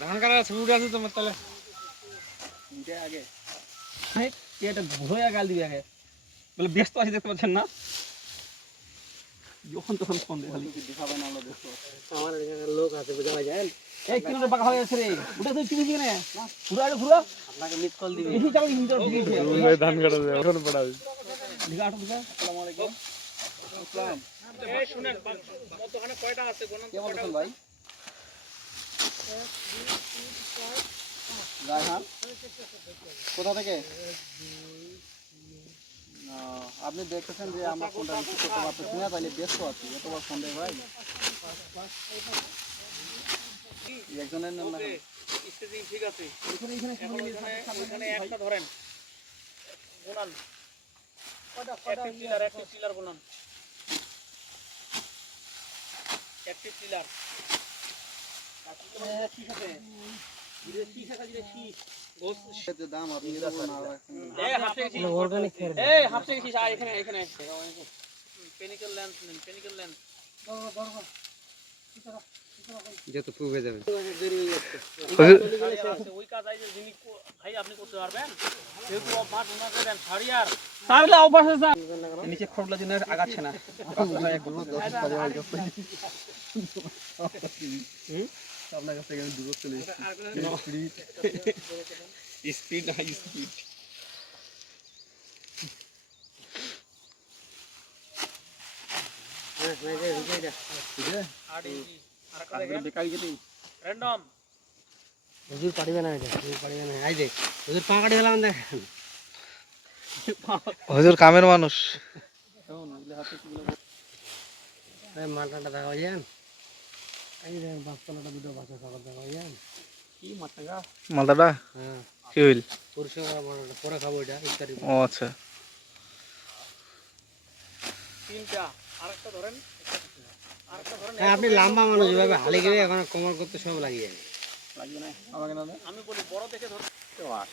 ধান কাটা শুরু আছে তোমার তাহলে আগে এটা ঘোয়া গাল দিবি আগে বলে ব্যস্ত আছি দেখতে পাচ্ছেন না যখন তখন ফোন দেয় খালি দেখাবে না আমরা ব্যস্ত আমার এখানে লোক আছে বুঝা যায় এই কিলোমিটার পাকা হয়ে গেছে রে ওটা তুই চিনিস কি না পুরো আগে পুরো আপনাকে মিস কল দিবি এই জায়গা কিন্তু দিবি ভাই ধান কাটা যাবে এখন পড়াবি দিঘা আটো দিঘা আসসালামু আলাইকুম আসসালাম এই শুনেন মতখানে কয়টা আছে গণন কেমন আছেন ভাই রায়হান কোথা থেকে আপনি দেখতেছেন যে আমরা কোনটা রিসিভ করতে পারতেছি না তাহলে ব্যস্ত আছি এতবার ফোন দেয় ভাই একজনের নাম না স্টেজিং ঠিক আছে এখানে একটা ধরেন গুনান অ্যাক্টিভ পিলার গুনান অ্যাক্টিভ পিলার ঠিক আছে ঠিক আছে যে ঠিক গোস এর দাম আপনি না রাখেন এই অর্গানিক এই হাফ থেকে শীষ এখানে পেনিক্যাল লেন্স নেন পেনিক্যাল লেন্স যত প্রুভ হয়ে যাবে ওই কাজ আইছে যিনি ভাই আপনি করতে পারবেন যেহেতু অফার ওনাকে দেন ছাড়িয়ার ছাড়লে অফার আছে নিচে খড়গুলো দিন আগাচ্ছে না আপনার কাছে এখানে দূর চলে স্পিড হাই স্পিড হুজুর পারিবে না এটা হুজুর পারিবে না আই দেখ হুজুর পা কাটি গেলাম দেখেন হুজুর কামের মানুষ মালটাটা দেখা যান এই দেখেন বাসতলাটা দুটো বাসা সাগর দেখা যান কি মালটা মালটাটা হ্যাঁ কি হইল পরিষ্কার বড়টা পরে খাবো এটা ইফতারি ও আচ্ছা তিনটা আরেকটা ধরেন আপনি লম্বা মানুষ যেভাবে হালে গেলে এখন কোমর করতে সব লাগিয়ে লাগবে না আমাকে না আমি বলি বড় দেখে ধর 8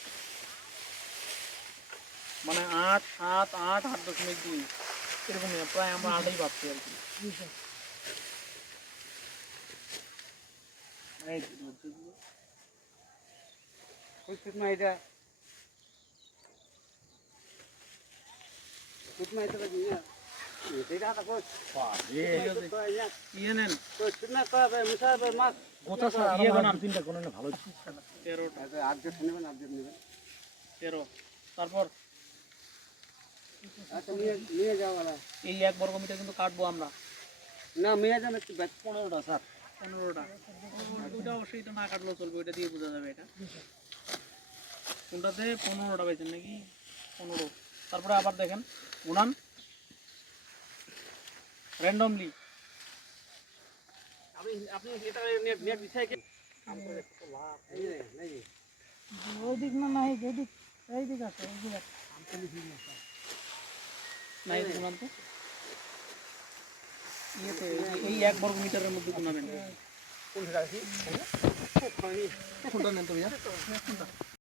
মানে 8 7 8 8.2 এরকম প্রায় আমরা 8ই পাচ্ছি আর কি এই कितना এটা कितना এটা लगी है এটা তো কই ये ये নেন তো कितना का मुसा मास গোটা সারা ইয়ে বানান তিনটা কোন না ভালো 13 টাকা আপডেট নেবেন 13 তারপর আচ্ছা নিয়ে যাও वाला এই 1 বর্গ মিটার কিন্তু কাটবো আমরা না নিয়ে যাবেন একটু 15টা স্যার 15টা ওটা অবশ্যই তো না কাটলেও চলবে ওটা দিয়ে বোঝা যাবে এটা কোনটাতে 15টা পাইছেন নাকি 15 তারপরে আবার দেখেন গুণান র্যান্ডমলি আপনি এটা নেট বিছাই কি কাম করে কত লাভ এই নাকি ওই দিক না নাই যেদিক এই দিক আছে এই দিক কাম করে দিই না নাই গুণান তো এই 1 বর্গ মিটারের মধ্যে গুণাবেন কোনটা রাখি কোনটা নেন তো ভাইয়া কোনটা